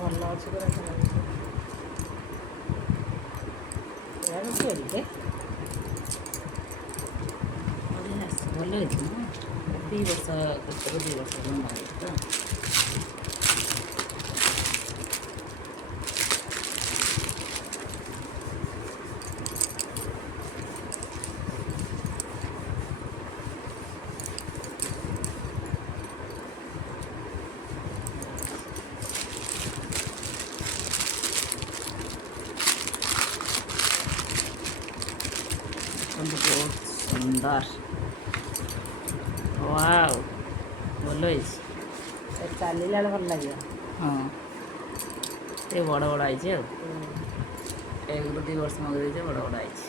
ଭଲ ଅଛି ପୁରା ଖେଳିଲେ ଭଲ ହେଇଛି ନା 2 ବର୍ଷ କେତେକ 2 ବର୍ଷ ଜମା ହେଇଛି ତ ବହୁତ ସୁନ୍ଦର ୱାଓ ଭଲ ହେଇଛି ଚାଲିଲା ବେଳେ ଭଲ ଲାଗିବ। ହଁ ଟିକେ ବଡ଼ ବଡ଼ ହେଇଛି ଆଉ 1-2 ବର୍ଷ ମଗେଇ ଦେଇଛି ବଡ଼ ବଡ଼ ହେଇଛି।